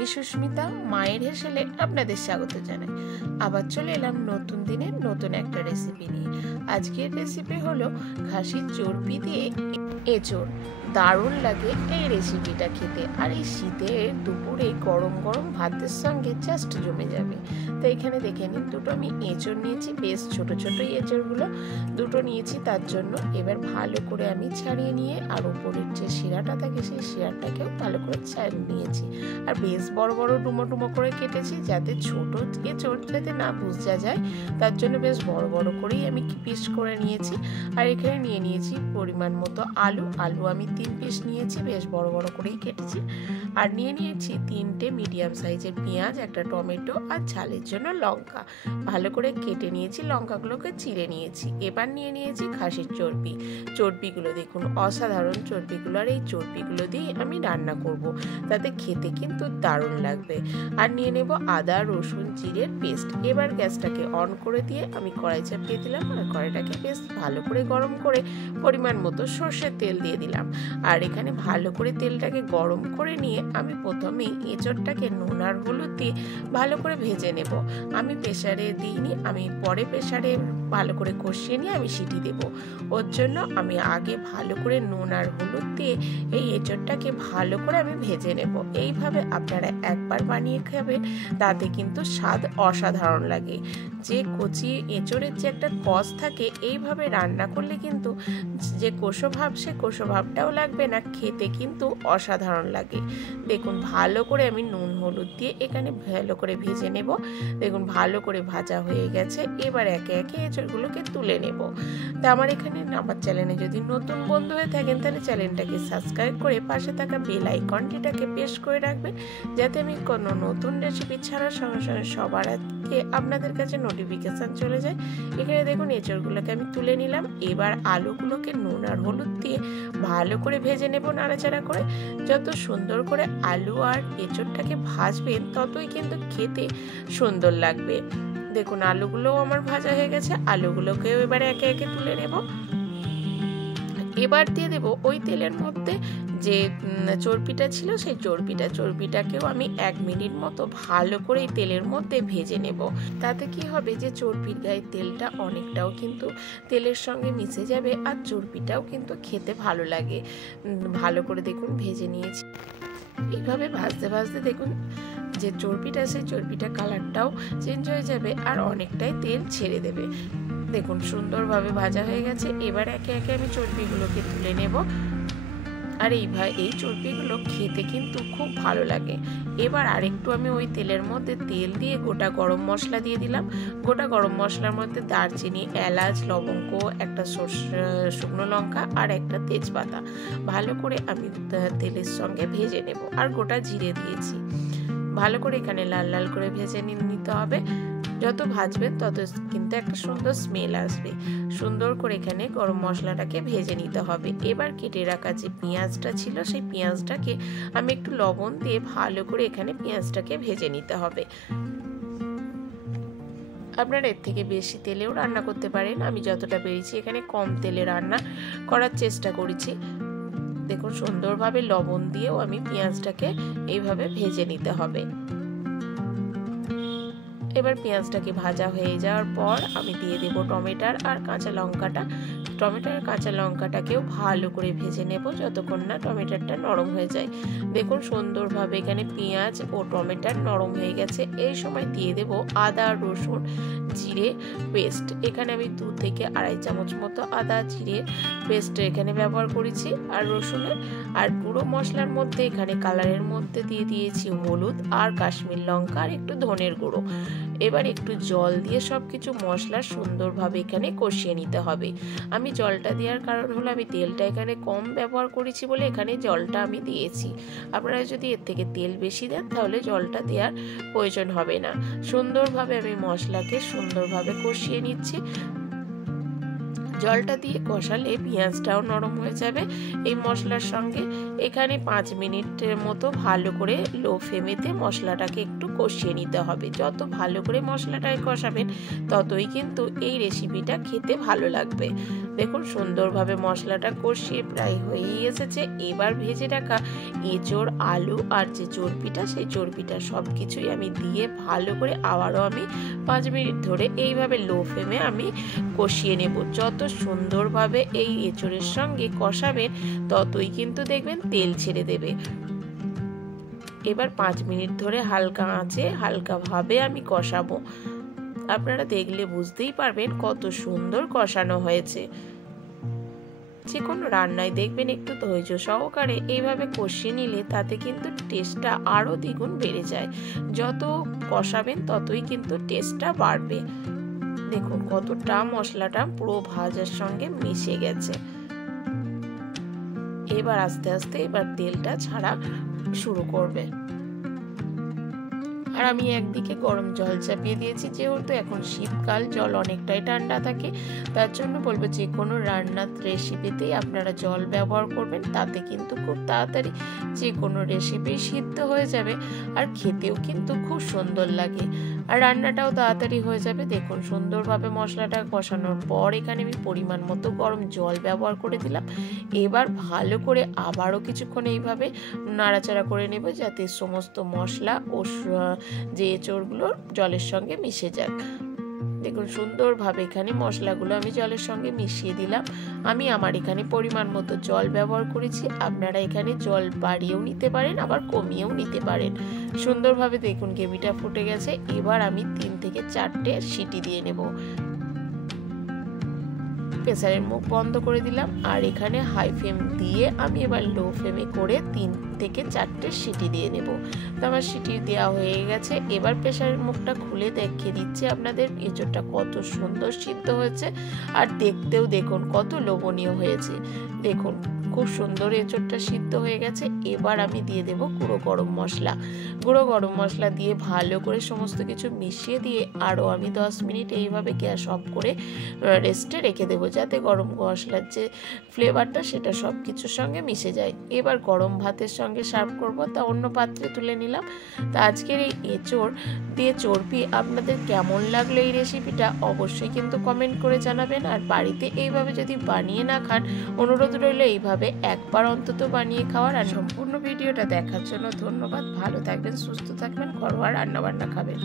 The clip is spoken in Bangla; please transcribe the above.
আমি সুস্মিতা, মায়ের হেসেলে আপনাদের স্বাগত জানাই। আবার চলে এলাম নতুন দিনের নতুন একটা রেসিপি নিয়ে। আজকের রেসিপি হলো খাসির চর্বি দিয়ে এঁচোড়। দারুণ লাগে এই রেসিপিটা খেতে, আর এই শীতের দুপুরে গরম গরম ভাতের সঙ্গে জাস্ট জমে যাবে। তো এখানে দেখে নিন, দুটো আমি এঁচোড় নিয়েছি, বেশ ছোট ছোট এঁচোড়গুলো দুটো নিয়েছি। তার জন্য এবার ভালো করে আমি ছাড়িয়ে নিয়ে, আর উপরের যে শিরাটা থাকে সেই শিরাটাকেও ভালো করে ছাড়িয়ে নিয়েছি। আর বেশ বড় বড় ডুমো ডুমো করে কেটেছি, যাতে ছোট এঁচোড় যাতে না বোঝা যায়, তার জন্য বেশ বড় বড় করেই আমি পিস করে নিয়েছি। আর এখানে নিয়ে নিয়েছি পরিমাণ মতো আলু। আলু আমি 3 পিস নিয়েছি, বেশ বড় বড় করেই কেটেছি। আর নিয়ে নিয়েছি 3টে মিডিয়াম সাইজের পেঁয়াজ, একটা টমেটো, আর ঝালের জন্য লঙ্কা ভালো করে কেটে নিয়েছি। লঙ্কাগুলোকে চিড়ে নিয়েছি। এবার নিয়ে নিয়েছি খাসির চর্বি। চর্বিগুলো দেখুন অসাধারণ চর্বিগুলো, আর এই চর্বিগুলো দিয়ে আমি রান্না করব, তাতে খেতে কিন্তু দারুণ লাগবে। আর নিয়ে নেব আদা রসুন জিরের পেস্ট। এবার গ্যাসটাকে অন করে দিয়ে আমি কড়াই চাপিয়ে দিলাম, আর কড়াইটাকে বেশ ভালো করে গরম করে পরিমাণ মতো সর্ষের তেল দিয়ে দিলাম। আর এখানে ভালো করে তেলটাকে গরম করে নিয়ে আমি প্রথমেই এঁচোড়টাকে নুন আর হলুদ দিয়ে ভালো করে ভেজে নেব। আমি প্রেসারে দিইনি, আমি পরে প্রেসারে ভালো করে কষিয়ে নিয়ে আমি সিটি দেব। ওর জন্য আমি আগে ভালো করে নুন আর হলুদ দিয়ে এই এঁচোড়টাকে ভালো করে আমি ভেজে নেব। এইভাবে আপনারা একবার বানিয়ে খাবেন, তাতে কিন্তু স্বাদ অসাধারণ লাগে। যে কচি এঁচোড়ের যে একটা কষ থাকে, এইভাবে রান্না করলে কিন্তু যে কোষো ভাব, সে কোষো ভাবটাও লাগবে না, খেতে কিন্তু অসাধারণ লাগে। দেখুন ভালো করে আমি নুন হলুদ দিয়ে এখানে ভালো করে ভেজে নেব। দেখুন ভালো করে ভাজা হয়ে গেছে। এবার একে একে এঁচোড়গুলোকে তুলে নেব। তা আমার এখানে আমার চ্যানেলে যদি নতুন বন্ধু হয়ে থাকেন, তাহলে চ্যানেলটাকে সাবস্ক্রাইব করে পাশে থাকা বেল আইকনটিটাকে প্রেস করে রাখবেন, যাতে আমি কোনো নতুন রেসিপি ছাড়ার সঙ্গে সঙ্গে সবার আগে আপনাদের কাছে নোটিফিকেশান চলে যায়। এখানে দেখুন এঁচোড়গুলোকে আমি তুলে নিলাম। এবার আলুগুলোকে নুন আর হলুদ দিয়ে ভালো করে ভেজে নেব নাড়াচাড়া করে। যত সুন্দর করে আলু আর এঁচোড়টাকে ভাজবেন, ততই কিন্তু খেতে সুন্দর লাগবে। দেখুন আলুগুলোও আমার ভাজা হয়ে গেছে। আলুগুলোকেও এবারে একে একে তুলে নেব। এবার দিয়ে দেব ওই তেলের মধ্যে যে চর্বিটা ছিল, সেই চর্বিটাকেও আমি 1 মিনিট মতো ভালো করে এই তেলের মধ্যে ভেজে নেব। তাতে কি হবে, যে চর্বির গায়ে তেলটা অনেকটাও কিন্তু তেলের সঙ্গে মিশে যাবে, আর চর্বিটাও কিন্তু খেতে ভালো লাগে। ভালো করে দেখুন ভেজে নিয়েছি। এইভাবে ভাজতে ভাজতে দেখুন যে চর্বিটা, সেই চর্বিটা কালারটাও চেঞ্জ হয়ে যাবে, আর অনেকটাই তেল ছেড়ে দেবে। দেখুন সুন্দরভাবে ভাজা হয়ে গেছে। এবার একে একে আমি চর্বিগুলোকে তুলে নেব। আর এই চর্বিগুলো খেতে কিন্তু খুব ভালো লাগে। এবার আরেকটু আমি ওই তেলের মধ্যে তেল দিয়ে গোটা গরম মশলা দিয়ে দিলাম। গোটা গরম মশলার মধ্যে দারচিনি, এলাচ, লবঙ্গ, একটা শুকনো লঙ্কা আর একটা তেজপাতা ভালো করে আমি তেলের সঙ্গে ভেজে নেব। আর গোটা জিরে দিয়েছি। ভালো করে এখানে লাল লাল করে ভেজে নিতে হবে। যত ভাজবেন তত কিন্তু একটা সুন্দর স্মেল আসবে। সুন্দর করে এখানে গরম মশলাটাকে ভেজে নিতে হবে। এবার কেটে রাখা যে পেঁয়াজটা ছিল, সেই পেঁয়াজটাকে আমি একটু লবণ দিয়ে ভালো করে এখানে পেঁয়াজটাকে ভেজে নিতে হবে। আপনারা এর থেকে বেশি তেলেও রান্না করতে পারেন। আমি যতটা পেরেছি এখানে কম তেলে রান্না করার চেষ্টা করেছি। দেখুন সুন্দরভাবে লবণ দিয়েও আমি পেঁয়াজটাকে এইভাবে ভেজে নিতে হবে। এবার পেঁয়াজটাকে ভাজা হয়ে যাওয়ার পর আমি দিয়ে দেব টমেটো আর কাঁচা লঙ্কাটা। টমেটো আর কাঁচা লঙ্কাটাকেও ভালো করে ভেজে নেব, যতক্ষণ না টমেটোটা নরম হয়ে যায়। দেখুন সুন্দরভাবে এখানে পেঁয়াজ ও টমেটো নরম হয়ে গেছে। এই সময় দিয়ে দেব আদা রসুন জিরে পেস্ট। এখানে আমি 2 থেকে আড়াই চামচ মতো আদা জিরে পেস্ট এখানে ব্যবহার করেছি, আর রসুনের। আর গুঁড়ো মশলার মধ্যে এখানে কালারের মধ্যে দিয়ে দিয়েছি হলুদ আর কাশ্মীর লঙ্কা আর একটু ধনের গুঁড়ো। এবার একটু জল দিয়ে সব কিছু মশলা সুন্দরভাবে এখানে কষিয়ে নিতে হবে। আমি জলটা দেওয়ার কারণ হলো, আমি তেলটা এখানে কম ব্যবহার করেছি বলে এখানে জলটা আমি দিয়েছি। আপনারা যদি এর থেকে তেল বেশি দেন, তাহলে জলটা দেওয়ার প্রয়োজন হবে না। সুন্দরভাবে আমি মশলাকে সুন্দরভাবে কষিয়ে নিচ্ছি। জলটা দিয়ে কষালে পেঁয়াজটাও নরম হয়ে যাবে এই মশলার সঙ্গে। এখানে 5 মিনিটের মতো ভালো করে লো ফ্লেমেতে মশলাটাকে একটু কষিয়ে নিতে হবে। যত ভালো করে মশলাটাকে কষাবেন ততই কিন্তু এই রেসিপিটা খেতে ভালো লাগবে। দেখুন সুন্দরভাবে মশলাটা কষিয়ে প্রায় হয়েই এসেছে। এবার ভেজে রাখা এঁচোড়, আলু আর যে চর্বিটা, সেই চর্বিটা সব কিছুই আমি দিয়ে ভালো করে আবারও আমি 5 মিনিট ধরে এইভাবে লো ফ্লেমে আমি কষিয়ে নেব। যত সুন্দরভাবে এই এঁচোড়ের সঙ্গে কষাবেন ততই কিন্তু দেখবেন তেল ছেড়ে দেবে। এবার 5 মিনিট ধরে হালকা আঁচে হালকাভাবে আমি কষাবো। আপনারা দেখলে বুঝতেই পারবেন কত সুন্দর কষানো হয়েছে। যে কোনো রান্নায় দেখবেন একটু ধৈর্য সহকারে এইভাবে কষিয়ে নিলে তাতে কিন্তু টেস্টটা আরও দ্বিগুণ বেড়ে যায়। যত কষাবেন ততই কিন্তু টেস্টটা বাড়বে। দেখুন কতটা মশলাটা পুরো ভাজার সঙ্গে মিশে গেছে। এবার আস্তে আস্তে এবার তেলটা ছাড়া শুরু করবে। আর আমি একদিকে গরম জল চাপিয়ে দিয়েছি, যেহেতু এখন শীতকাল, জল অনেকটাই ঠান্ডা থাকে। তার জন্য বলবো যে কোনো রান্নার রেসিপিতেই আপনারা জল ব্যবহার করবেন, তাতে কিন্তু খুব তাড়াতাড়ি যে কোনো রেসিপি সিদ্ধ হয়ে যাবে আর খেতেও কিন্তু খুব সুন্দর লাগে আর রান্নাটাও তাড়াতাড়ি হয়ে যাবে। দেখুন সুন্দরভাবে মশলাটা কষানোর পর এখানে আমি পরিমাণ মতো গরম জল ব্যবহার করে দিলাম। এবার ভালো করে আবারও কিছুক্ষণ এইভাবে নাড়াচাড়া করে নেব, যাতে সমস্ত মশলা ও যে এঁচোড়গুলো জলের সঙ্গে মিশে যাক। দেখুন সুন্দরভাবে এখানে মশলাগুলো আমি জলের সঙ্গে মিশিয়ে দিলাম। আমি আমার এখানে পরিমাণ মতো জল ব্যবহার করেছি, আপনারা এখানে জল বাড়িয়েও নিতে পারেন আবার কমিয়েও নিতে পারেন। সুন্দরভাবে দেখুন গ্রেভিটা ফুটে গেছে। এবার আমি 3 থেকে 4টে সিটি দিয়ে নেব। প্রেসারের মুখ বন্ধ করে দিলাম আর এখানে হাই ফ্লেম দিয়ে আমি এবার লো ফ্লেমে করে 3 থেকে 4টে সিটি দিয়ে নেব। তো আমার সিটি দেওয়া হয়ে গেছে। এবার প্রেসারের মুখটা খুলে দেখিয়ে দিচ্ছি আপনাদের এঁচোড়টা কত সুন্দর সিদ্ধ হয়েছে আর দেখতেও দেখুন কত লোভনীয় হয়েছে। দেখুন খুব সুন্দর এঁচোড়টা সিদ্ধ হয়ে গেছে। এবার আমি দিয়ে দেব গুঁড়ো গরম মশলা। গুঁড়ো গরম মশলা দিয়ে ভালো করে সমস্ত কিছু মিশিয়ে দিয়ে আরও আমি 10 মিনিট এইভাবে গ্যাস অফ করে রেস্টে রেখে দেবো, যাতে গরম মশলার যে ফ্লেভারটা সেটা সব কিছুর সঙ্গে মিশে যায়। এবার গরম ভাতের সঙ্গে সার্ভ করব, তা অন্য পাত্রে তুলে নিলাম। তা আজকের এই এঁচোড় দিয়ে চর্বি আপনাদের কেমন লাগলো এই রেসিপিটা অবশ্যই কিন্তু কমেন্ট করে জানাবেন। আর বাড়িতে এইভাবে যদি বানিয়ে না খান, অনুরোধ রইল এইভাবে একবার অন্তত বানিয়ে খাওয়ার। আর সম্পূর্ণ ভিডিওটা দেখার জন্য ধন্যবাদ। ভালো থাকবেন, সুস্থ থাকবেন, ঘরোয়া রান্নাবান্না খাবেন।